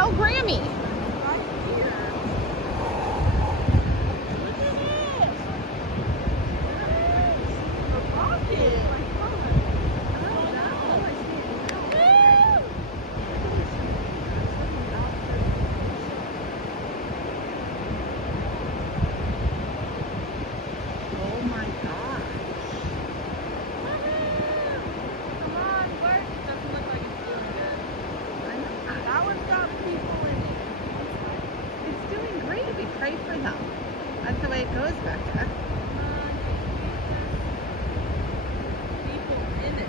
Tell Grammy. Pray for them. That's the way it goes, Becca. People in it.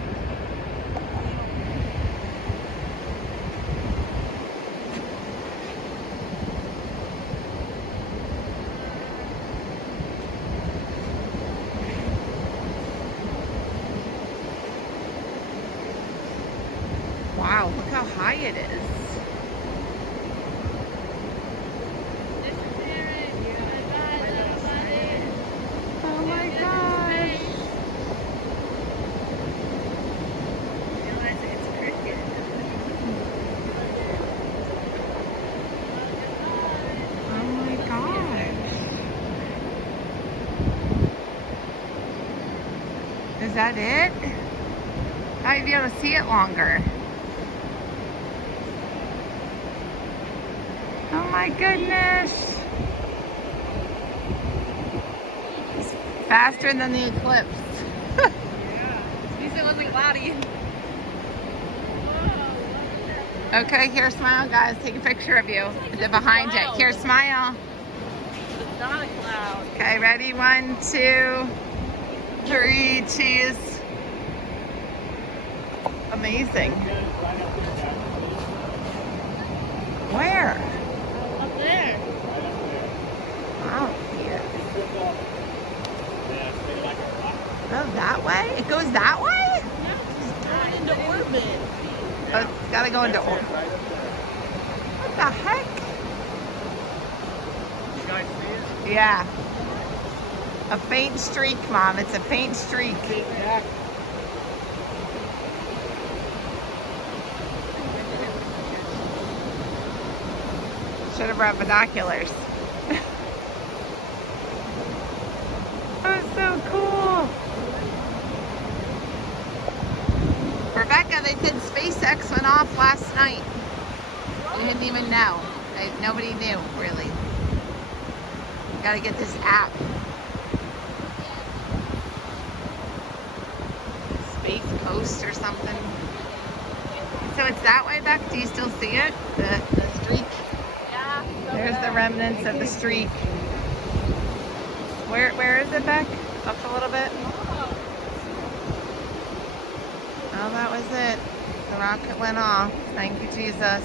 Wow, look how high it is. Oh my gosh. Oh my gosh. Is that it? I'd be able to see it longer. Oh my goodness. It's faster than the eclipse. At least it wasn't cloudy. Okay, here, smile, guys. Take a picture of you. The behind it. Here, smile. It's not a cloud. Okay, ready? 1, 2, 3, cheese. Amazing. Where? Up there. Out here. Oh, that way? It goes that way? Yeah, it's going into orbit. Oh, it's got to go into orbit. What the heck? You guys see it? Yeah. A faint streak, Mom. It's a faint streak. Yeah. Should have brought binoculars. That was so cool. Rebecca, they said SpaceX went off last night. We didn't even know. Nobody knew, really. Got to get this app. Space Coast or something. So it's that way, Beck? Do you still see it? The streak? Yeah. There's the remnants of the streak. Where is it, Beck? Up a little bit? Oh, that was it. The rocket went off. Thank you, Jesus.